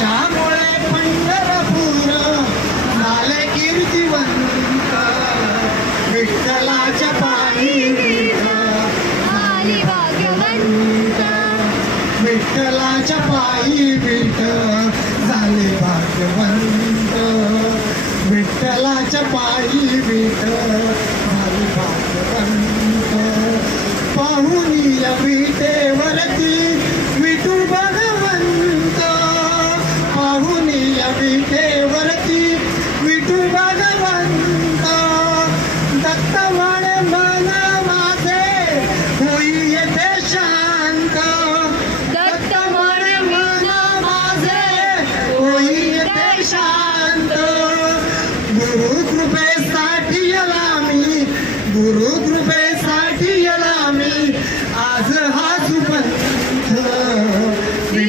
त्याच्यामुळे पंढरपूर झाले कीर्तिवंत विठ्ठलाच्या पायी झाली भाग्यवंत विठ्ठलाच्या पायी विठ्ठल झाले भाग्यवंत विठ्ठलाच्या पायी विठ्ठल झाले भाग्यवंत पाहुनी विटेवरती